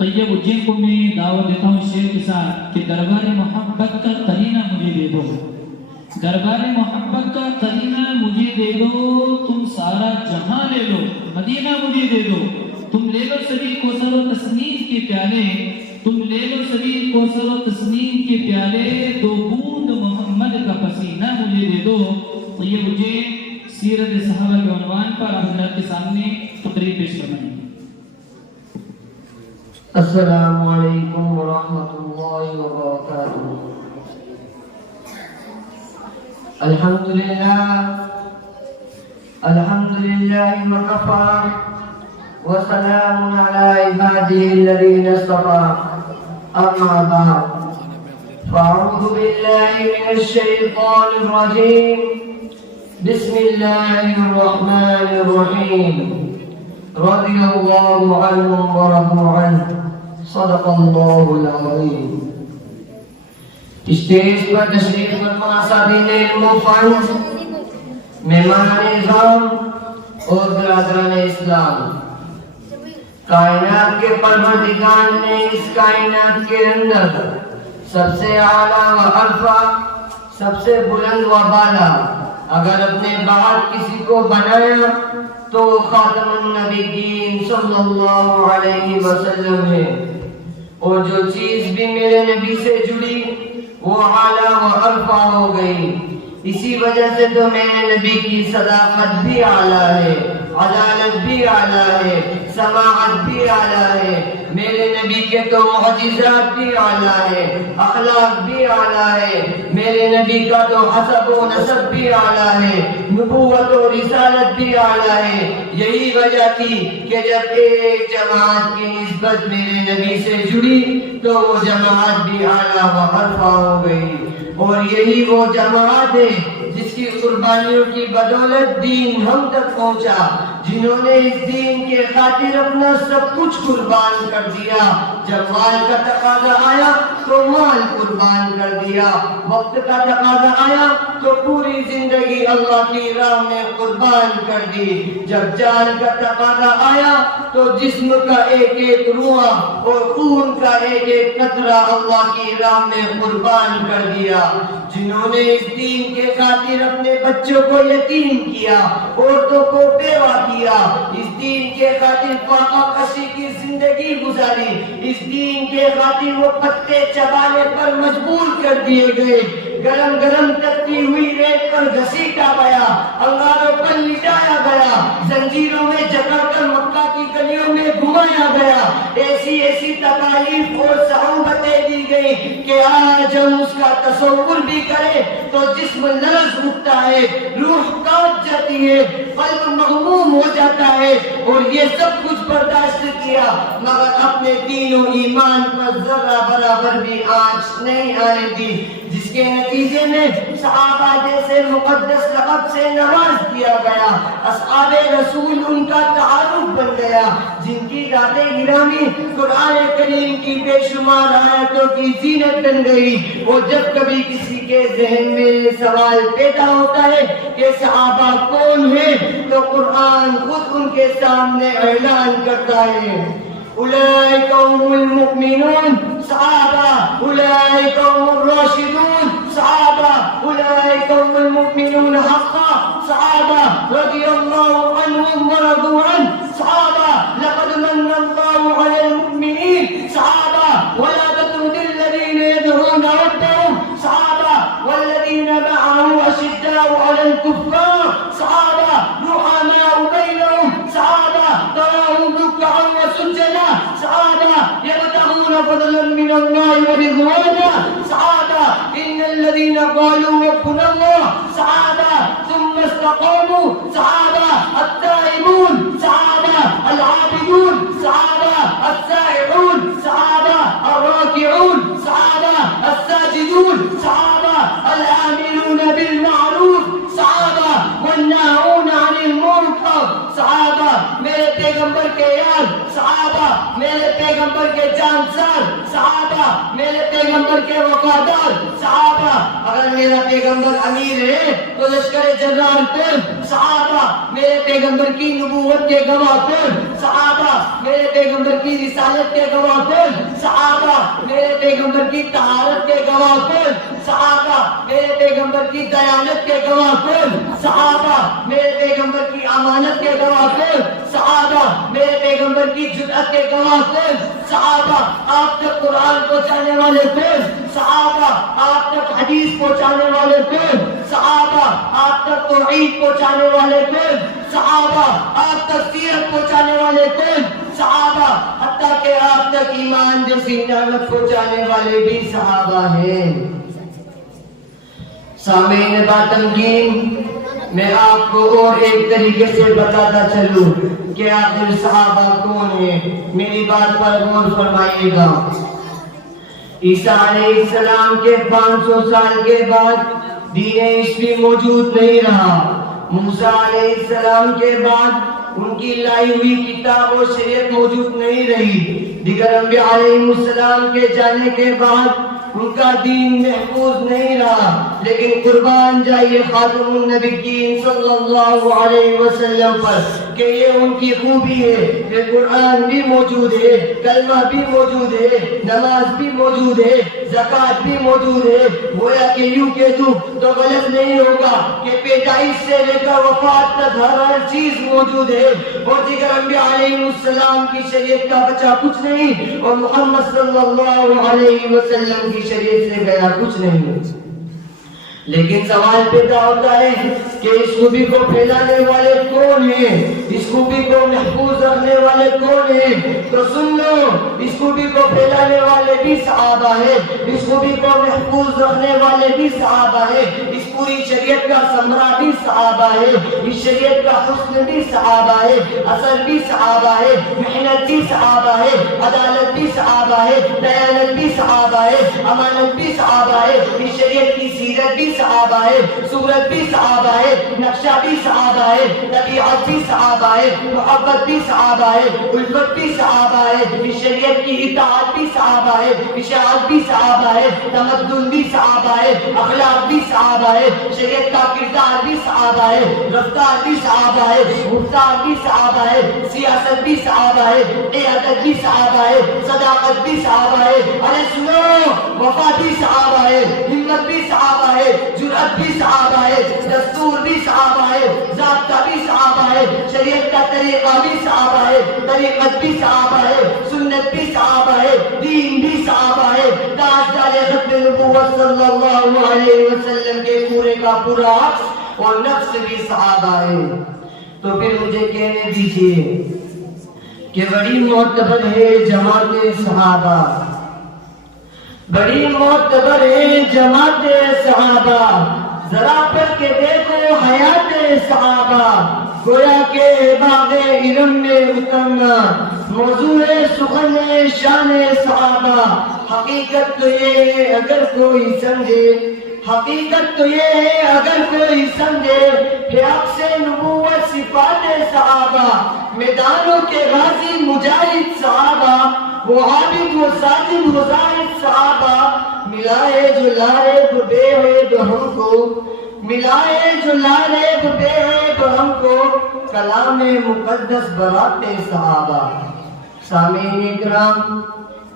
طیب الجن کو میں دعوت دیتا ہوں شعر کے ساتھ کہ دربار محبت کا قرینہ مجھے دے دو، دربار محبت کا قرینہ مجھے دے دو، تم سارا جہاں لے لو، مدینہ مجھے دے دو، تم لے لو سبھی کوثر و تسنیم کے پیالے، تم لے لو سبھی کوثر و تسنیم کے پیالے، دو بوند محمد کا پسینہ مجھے دے دو۔ طیب الجن سیرت صحابہ کے عنوان پر آپ حضرات کے سامنے تقریر پیش فرمائیں۔ السلام علیکم ورحمۃ اللہ وبرکاتہ۔ الحمدللہ وکفی وسلام علی عبادہ الذین اصطفی، اما بعد فاعوذ باللہ من الشیطان الرجیم، بسم اللہ الرحمن الرحیم، رضی اللہ عنہم ورضوا عنہ، صدق اللہ العظیم۔ اسٹیج پر تشریف فرما اساتذہ علم و فن، مہمان اعظام اور برادران اسلام، کائنات کے پروردگار نے اس کائنات کے اندر سب سے اعلیٰ و ارفع، سب سے بلند و بالا اگر اپنے بعد کسی کو بنایا تو خاتم النبیین صلی اللہ علیہ وسلم ہے، اور جو چیز بھی میرے نبی سے جڑی وہ اعلیٰ و ارفع ہو گئی۔ اسی وجہ سے تو میرے نبی کی صداقت بھی اعلیٰ ہے، عدالت بھی اعلیٰ ہے، سماعت بھی اعلیٰ ہے، میرے نبی کے تو معجزات بھی اعلیٰ ہے، اخلاق بھی اعلیٰ ہے، میرے نبی کا تو حسب و نسب بھی اعلیٰ ہے، نبوت و رسالت بھی اعلیٰ ہے۔ یہی وجہ تھی کہ جب ایک جماعت کی نسبت میرے نبی سے جڑی تو وہ جماعت بھی اعلیٰ و ارفع ہو گئی، اور یہی وہ جماعت ہے جس کی قربانیوں کی بدولت دین ہم تک پہنچا، جنہوں نے اس دین کے خاطر اپنا سب کچھ قربان کر دیا۔ جب مال کا تقاضا آیا تو مال قربان کر دیا، وقت کا تقاضا آیا تو پوری زندگی اللہ کی راہ میں قربان کر دی، جب جان کا تقاضا آیا تو جسم کا ایک ایک روح اور خون کا ایک ایک قطرہ اللہ کی راہ میں قربان کر دیا۔ جنہوں نے اس دین کے خاطر اپنے بچوں کو یتیم کیا، عورتوں کو بیوہ کیا، اس دین کے خاطر فاقہ کشی کی زندگی گزاری، اس دین کے خاطر وہ پتے چبانے پر مجبور کر دیے گئے، گرم گرم تپتی ہوئی ریت پر گھسیٹا گیا، انگاروں پر لٹایا گیا، زنجیروں میں جکڑ کر مکہ کی گلیوں میں گھمایا گیا، ایسی ایسی تکالیف اور صعوبتیں دی گئی کہ آج ہم اس کا تصور بھی کریں تو جسم لرز اٹھتا ہے، روح کانپ جاتی ہے، قلب مغموم ہو جاتا ہے، اور یہ سب کچھ برداشت کیا مگر اپنے دین و ایمان پر ذرہ برابر بھی آنچ نہیں آنے دی، جس کے نتیجے میں صحابہ جیسے مقدس لقب سے نواز دیا گیا، اصحاب رسول ان کا تعارف بن گیا، جن کی ذات گرامی قرآن کریم کی بے شمار آیتوں کی زینت بن گئی۔ وہ جب کبھی کسی کے ذہن میں سوال پیدا ہوتا ہے کہ صحابہ کون ہیں تو قرآن خود ان کے سامنے اعلان کرتا ہے، اولئک هم المؤمنون صحابہ، اولئک هم الراشدون صحابہ، اولئک هم المؤمنون حقا صحابہ، رضی اللہ عنہم ورضوا عنہ صحابہ، لقد من اللہ علی المؤمنین صحابہ، ولا تطرد الذین يدعون ربهم صحابہ، والذین معه اشداء علی الکفار صحابہ، رحماء بینهم صحابہ، تراهم رکعا وسجدا صحابہ، يبتغون فضلا من الله ورضوانا صحابہ، ان الذين قالوا ربنا الله صحابہ، ثم استقاموا صحابہ، التائبون صحابہ، العابدون صحابہ، السائحون صحابہ، الراكعون صحابہ، الساجدون صحابہ، الآمرون بالمعروف صحابہ، والناهون عن المنکر صحابہ، میرے پیغمبر کے یار صحابہ، میرے پیغمبر کے جانسار صحابہ، صحابہ میرے پیغمبر کے وفادار صحابہ اگر میرا پیغمبر امیر ہے تو لشکر جنرال کون صحابہ میرے پیغمبر کی نبوت کے گواہ کون صحابہ میرے پیغمبر کی رسالت کے گواہ کون صحابہ میرے پیغمبر کی طہارت کے گواہ کون صحابہ میرے پیغمبر کی دیانت کے گواہ کون صحابہ میرے پیغمبر کی امانت کے گواہ کون صحابہ میرے پیغمبر کی جرأت کے گواہ کون صحابہ آپ تک قرآن پہنچانے والے کون صحابہ آپ تک حدیث پہنچانے والے کون صحابہ آپ تک توحید پہنچانے والے کون صحابہ آپ تک سیرت پہنچانے والے کون صحابہ حتیٰ کہ آپ تک ایمان جیسی نعمت پہنچانے والے بھی صحابہ ہیں. سامعین باتمکین میں آپ کو اور ایک طریقے سے بتاتا چلوں کہ آخر صحابہ کون ہیں. میری بات پر غور فرمائیے گا. عیسیٰ علیہ السلام کے 500 سال کے بعد دین عیسوی موجود نہیں رہا. موسیٰ علیہ السلام کے بعد ان کی لائی ہوئی کتاب و شریعت موجود نہیں رہی. دیگر انبیاء علیہ السلام کے جانے کے بعد ان کا دین محفوظ نہیں رہا. لیکن قربان جائیے خاتم النبیین صلی اللہ علیہ وسلم پر کہ یہ ان کی خوبی ہے کہ قرآن بھی موجود ہے, کلمہ بھی موجود ہے, نماز بھی موجود ہے, زکوٰۃ بھی موجود ہے. گویا کہ یوں کہ تو غلط نہیں ہوگا کہ پیدائش سے لے کر وفات تک ہر چیز موجود ہے. اور دیگر انبیاء علیہ السلام کی شریعت کا بچا کچھ نہیں اور محمد صلی اللہ علیہ وسلم کی شریعت سے گیا کچھ نہیں. لیکن سوال پیدا ہوتا ہے کہ اس خوبی کو پھیلانے والے کون ہیں, اس خوبی کو محفوظ رکھنے والے کون ہیں. تو سن لو, اس خوبی کو پھیلانے والے بھی صحابہ ہیں, اس خوبی کو محفوظ رکھنے والے بھی صحابہ ہیں, اس پوری شریعت کا ثمرہ بھی صحابہ ہے, اس شریعت کا حسن بھی صحابہ ہے, اثر بھی صحابہ ہے, محنت بھی صحابہ ہے, عدالت بھی صحابہ ہے, دیانت بھی صحابہ ہے, امانت بھی صحابہ ہے, اس شریعت کی سیرت بھی صحابہ ہے, صورت بھی صحابہ ہے, نقشہ بھی صحابہ ہے, طبیعت بھی صحابہ ہے, محبت بھی صحابہ ہے, الفت بھی صحابہ ہے, اس شریعت کی اطاعت بھی صحابہ ہے, اشاعت بھی صحابہ ہے, تمدن بھی صحابہ ہے, اخلاق بھی صحابہ ہے, شریعت کا کردار بھی صحابہ ہے, رفتار بھی صحابہ ہے, گفتار بھی صحابہ ہے, سیاست بھی صحابہ ہے, قیادت بھی صحابہ ہے, صداقت بھی صحابہ ہے. ارے سنو, وفا بھی صحابہ ہے, ہمت بھی صحابہ ہے, جرأت بھی صحابہ ہے, دستور بھی صحابہ ہے, ضابطہ بھی صحابہ ہے, شریعت کا طریقہ بھی صحابہ ہے, طریقت بھی صحابہ ہے, سنت بھی صحابہ ہے, دین بھی صحابہ ہے. تاجدار ختم نبوت صلی اللہ علیہ وسلم کے پورے کا پورا اور نفس بھی صحابہ ہے. تو پھر مجھے کہنے دیجئے کہ بڑی معتبر ہے جماعت صحابہ, بڑی معتبر ہے جماعت صحابہ. ذرا پڑھ کے دیکھو حیات صحابہ, گویا کہ باغ علم میں اترنا موضوع سخن شان صحابہ. حقیقت تو یہ ہے اگر کوئی سمجھے, حقیقت تو یہ ہے اگر کوئی سمجھے کہ حق سے نبوت صفات صحابہ, میدانوں کے غازی مجاہد صحابہ, وہ عابد و ساجد و زاہد صحابہ, ملائے جو لائے بے عیب ہم کو, ملائے جو لائے بے عیب ہم کو, کلام مقدس براتے صحابہ. سامعین اکرام,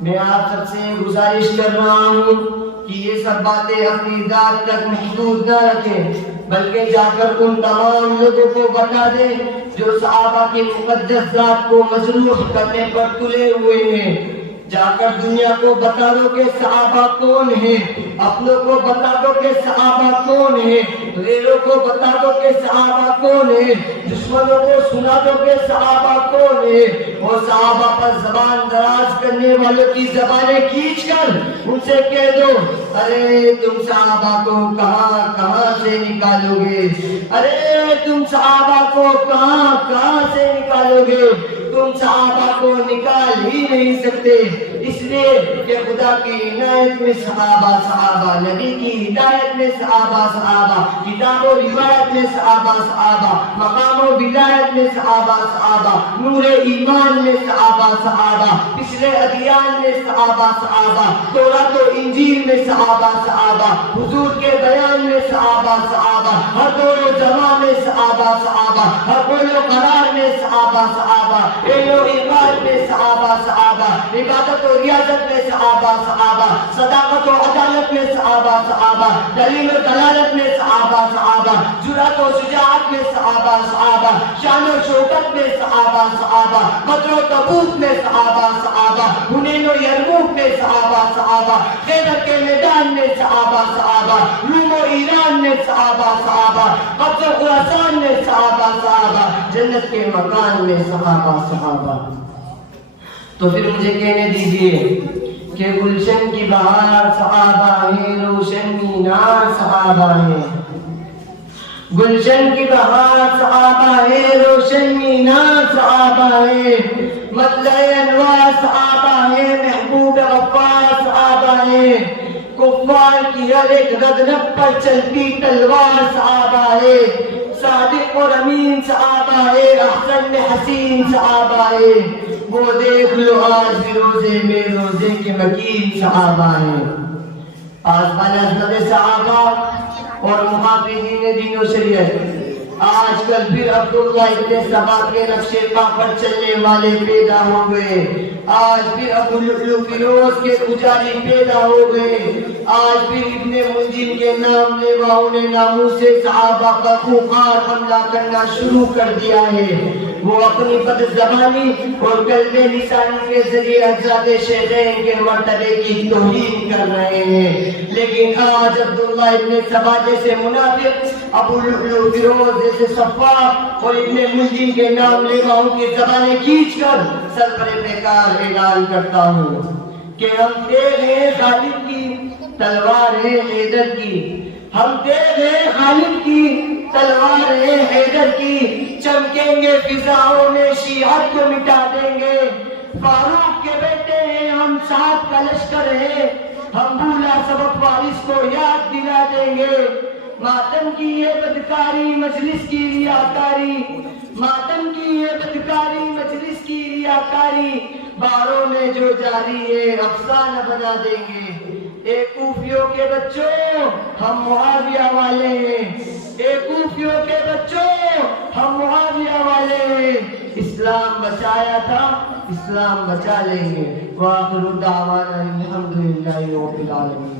میں آپ سب سے گزارش کر رہا ہوں کہ یہ سب باتیں اپنی ذات تک محدود نہ رکھیں, بلکہ جا کر ان تمام لوگوں کو بتا دیں جو صحابہ کی مقدس ذات کو مجروح کرنے پر تلے ہوئے ہیں. جا کر دنیا کو بتا دو کہ صحابہ کون ہیں, اپنوں کو بتا دو کہ صحابہ کون ہیں, غیروں کو بتا دو کہ صحابہ کون ہیں, دشمنوں کو سنا دو کہ صحابہ کون ہیں, اور صحابہ پر زبان دراز کرنے والوں کی زبانیں کھینچ کر ان سے کہہ دو, ارے تم صحابہ کو کہاں سے نکالو گے, ارے تم صحابہ کو کہاں سے نکالو گے. تم صحابہ کو نکال ہی نہیں سکتے، اس لیے کہ خدا کی عنایت میں صحابہ، نبی کی ہدایت میں صحابہ، کتاب و روایت میں صحابہ، مقام و ولایت میں صحابہ، نور ایمان میں صحابہ، پچھلے ادیان میں صحابہ، تورات و انجیل میں صحابہ، حضور کے بیان میں صحابہ، ہر دور و زمان میں صحابہ، ہر قول و قرار میں صحابہ، علم و ایمان میں صحابہ، عبادت و ریاضت میں صحابہ، صداقت و عدالت میں صحابہ، دلیل و دلالت میں صحابہ، جرأت و شجاعت میں صحابہ، شان و شوکت میں صحابہ، بدر و تبوک میں صحابہ، حنین و یرموک میں صحابہ، خیبر کے میدان میں صحابہ، روم و ایران میں صحابہ، قبض و خراسان میں صحابہ، جنت کے مکان میں صحابہ۔ تو پھر مجھے کہنے دیجئے کہ گلشن کی بہار صحابہ ہے، روشن مینار صحابہ ہے، گلشن کی بہار صحابہ ہے، روشن مینار صحابہ ہے، مطلع انوار صحابہ ہے، محبوب غفار صحابہ ہے، کفار کی ہر ایک رگ رگ پر چلتی تلوار صحابہ ہے، صادق اور امین صحابہ ہے، احسن میں حسین صحابہ ہے، وہ دیکھ لو آج بھی روزے میں روزے کے مکین صحابہ ہیں، پاسبان عظمت صحابہ اور محافظین دین و شریعت۔ آج کل پھر عبداللہ ابن سبا کے نقشے پا پر چلنے والے پیدا ہو گئے، آج پھر ابو لؤلؤ فیروز کے پجاری پیدا ہو گئے، آج پھر ابن منجم کے نام لیواؤں نے ناموس صحابہ کا خوخار حملہ کرنا شروع کر دیا ہے، وہ اپنی بد زبانی اور قلب لسانی کے ذریعے حضرات شیخین کے مرتبے کی توہین کر رہے ہیں، لیکن آج عبداللہ ابن سبا جیسے منافق، ابو لؤلؤ فیروز جیسے صفاق اور ابن منجم کے نام لیواؤں کی زبانیں کھینچ کر سربر بیکار اعلان کرتا ہوں کہ ہم تیغ ہیں غالب کی، تلوار ہے حیدر کی، ہم تیغ ہیں غالب کی، تلوار ہے حیدر کی، چمکیں گے فضاؤں میں شیعت کو مٹا دیں گے، فاروق کے بیٹے ہیں ہم، ساتھ کا لشکر ہے، ہم بھولا سبق وارث کو یاد دلا دیں گے، ماتم کی یہ بدکاری مجلس کی ریاکاری، ماتم کی یہ بدکاری مجلس کی ریاکاری، باروں میں جو جاری ہے افسانہ بنا دیں گے، اے کوفیوں کے بچوں ہم معاویہ والے ہیں، اے کوفیوں کے بچوں ہم معاویہ والے ہیں، اسلام بچایا تھا اسلام بچا لیں گے، وآخر دعوانا الحمدللہ رب العالمین۔